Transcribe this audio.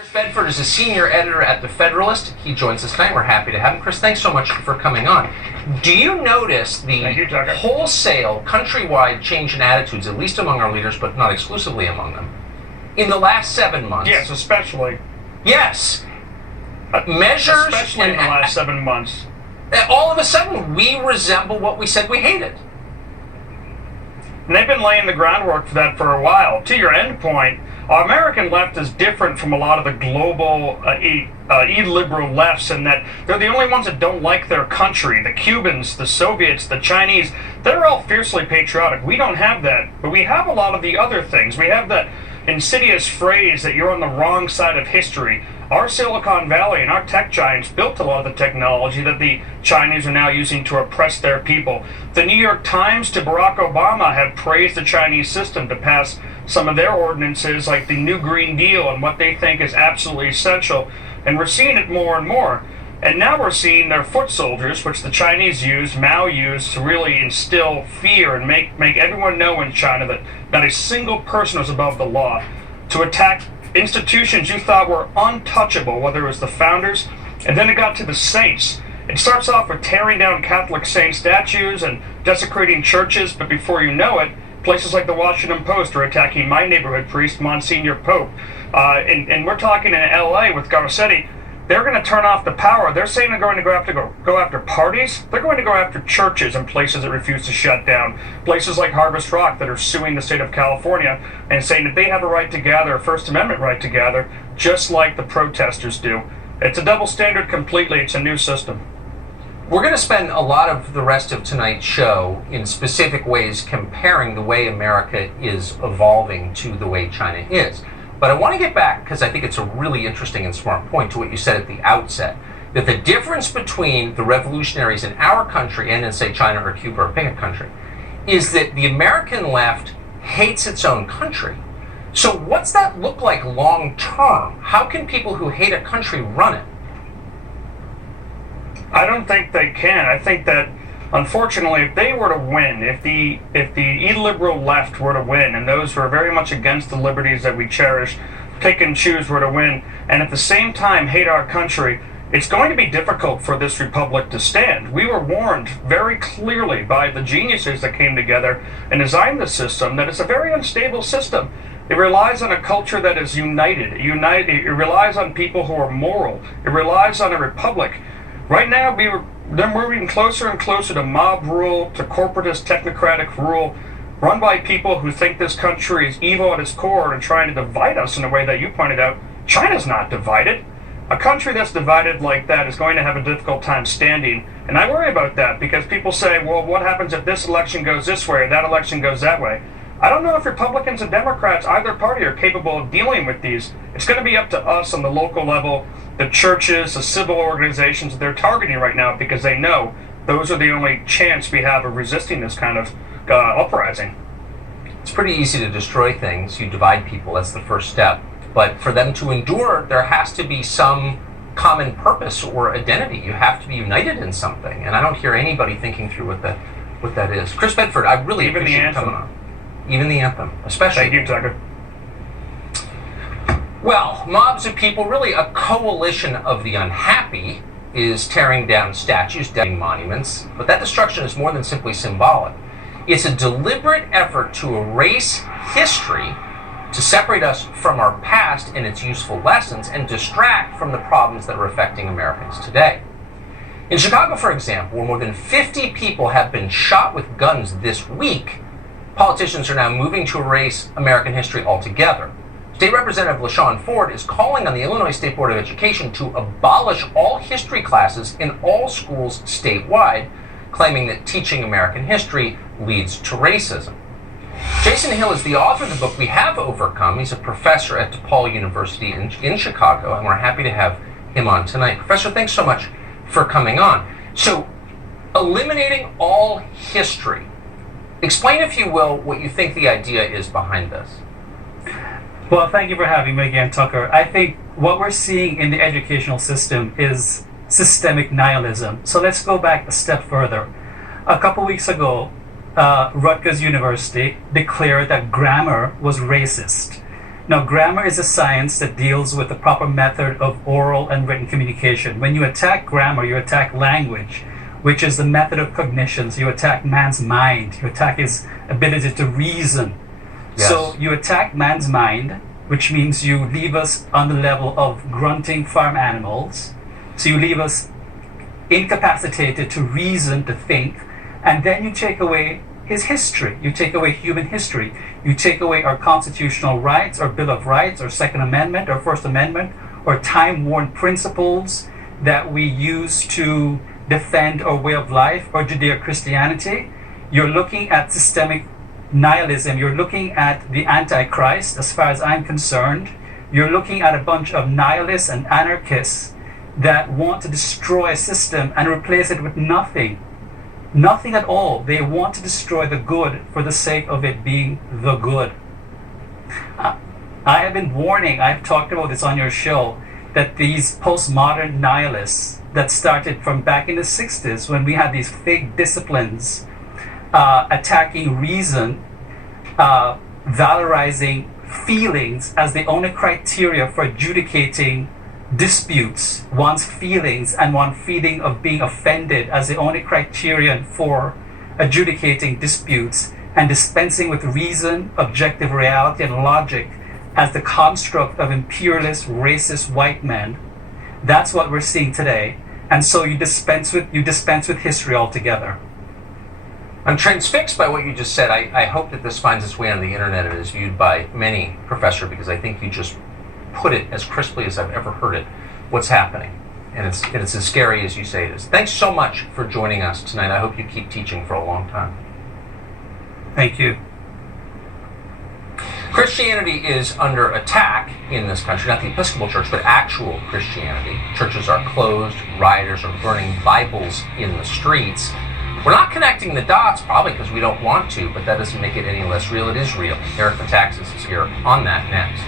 Chris Bedford is a senior editor at The Federalist. He joins us tonight. We're happy to have him. Chris, thanks so much for coming on. Do you notice the wholesale, countrywide change in attitudes, at least among our leaders, but not exclusively among them, in the last 7 months? Yes, especially. Yes. Measures. Especially in the last 7 months. All of a sudden, we resemble what we said we hated. And they've been laying the groundwork for that for a while. To your end point, our American left is different from a lot of the global e-liberal lefts in that they're the only ones that don't like their country. The Cubans, the Soviets, the Chinese, they're all fiercely patriotic. We don't have that, but we have a lot of the other things. We have that insidious phrase that you're on the wrong side of history. Our Silicon Valley and our tech giants built a lot of the technology that the Chinese are now using to oppress their people. The New York Times to Barack Obama have praised the Chinese system to pass some of their ordinances like the New Green Deal and what they think is absolutely essential. And we're seeing it more and more. And now we're seeing their foot soldiers, which the Chinese used, Mao used, to really instill fear and make everyone know in China that not a single person was above the law, to attack institutions you thought were untouchable, whether it was the founders, and then it got to the saints. It starts off with tearing down Catholic saint statues and desecrating churches, but before you know it, places like the Washington Post are attacking my neighborhood priest, Monsignor Pope. And we're talking in LA with Garcetti. They're going to turn off the power. They're saying they're going to go after parties. They're going to go after churches and places that refuse to shut down. Places like Harvest Rock that are suing the state of California and saying that they have a right to gather, a First Amendment right to gather, just like the protesters do. It's a double standard completely. It's a new system. We're going to spend a lot of the rest of tonight's show in specific ways comparing the way America is evolving to the way China is. But I want to get back, because I think it's a really interesting and smart point, to what you said at the outset, that the difference between the revolutionaries in our country and in, say, China or Cuba or pick a country, is that the American left hates its own country. So what's that look like long term? How can people who hate a country run it? I don't think they can. I think that, unfortunately, if they were to win, if the illiberal left were to win, and those who are very much against the liberties that we cherish, pick and choose were to win, and at the same time hate our country, it's going to be difficult for this republic to stand. We were warned very clearly by the geniuses that came together and designed the system that it's a very unstable system. It relies on a culture that is united. It relies on people who are moral. It relies on a republic. Right now, they're moving closer and closer to mob rule, to corporatist technocratic rule, run by people who think this country is evil at its core and trying to divide us in a way that you pointed out. China's not divided. A country that's divided like that is going to have a difficult time standing. And I worry about that because people say, well, what happens if this election goes this way or that election goes that way? I don't know if Republicans and Democrats, either party, are capable of dealing with these. It's going to be up to us on the local level, the churches, the civil organizations that they're targeting right now, because they know those are the only chance we have of resisting this kind of uprising. It's pretty easy to destroy things. You divide people. That's the first step. But for them to endure, there has to be some common purpose or identity. You have to be united in something. And I don't hear anybody thinking through what that is. Chris Bedford, I really appreciate you coming on. Even the anthem, especially. Thank you, Tucker. Well, mobs of people, really a coalition of the unhappy, is tearing down statues, down monuments, but that destruction is more than simply symbolic. It's a deliberate effort to erase history, to separate us from our past and its useful lessons, and distract from the problems that are affecting Americans today. In Chicago, for example, where more than 50 people have been shot with guns this week, politicians are now moving to erase American history altogether. State Representative LaShawn Ford is calling on the Illinois State Board of Education to abolish all history classes in all schools statewide, claiming that teaching American history leads to racism. Jason Hill is the author of the book We Have Overcome. He's a professor at DePaul University in Chicago, and we're happy to have him on tonight. Professor, thanks so much for coming on. So, eliminating all history. Explain, if you will, what you think the idea is behind this. Well, thank you for having me again, Tucker. I think what we're seeing in the educational system is systemic nihilism. So let's go back a step further. A couple weeks ago, Rutgers University declared that grammar was racist. Now, grammar is a science that deals with the proper method of oral and written communication. When you attack grammar, you attack language, which is the method of cognition. So you attack man's mind, you attack his ability to reason. Yes. So you attack man's mind, which means you leave us on the level of grunting farm animals. So you leave us incapacitated to reason, to think, and then you take away his history. You take away human history. You take away our constitutional rights, or Bill of Rights, or Second Amendment, or First Amendment, or time-worn principles that we use to defend our way of life, or Judeo-Christianity. You're looking at systemic nihilism. You're looking at the Antichrist, as far as I'm concerned. You're looking at a bunch of nihilists and anarchists that want to destroy a system and replace it with nothing. Nothing at all. They want to destroy the good for the sake of it being the good. I have been warning, I've talked about this on your show, that these postmodern nihilists that started from back in the 60s, when we had these fake disciplines attacking reason, valorizing feelings as the only criteria for adjudicating disputes, one's feelings and one feeling of being offended as the only criterion for adjudicating disputes, and dispensing with reason, objective reality, and logic as the construct of imperialist, racist white men. That's what we're seeing today. And so you dispense with history altogether. I'm transfixed by what you just said. I hope that this finds its way on the internet and is viewed by many, Professor, because I think you just put it as crisply as I've ever heard it, what's happening. And it's as scary as you say it is. Thanks so much for joining us tonight. I hope you keep teaching for a long time. Thank you. Christianity is under attack in this country, not the Episcopal Church, but actual Christianity. Churches are closed, rioters are burning Bibles in the streets. We're not connecting the dots, probably because we don't want to, but that doesn't make it any less real. It is real. Eric Metaxas is here on that next.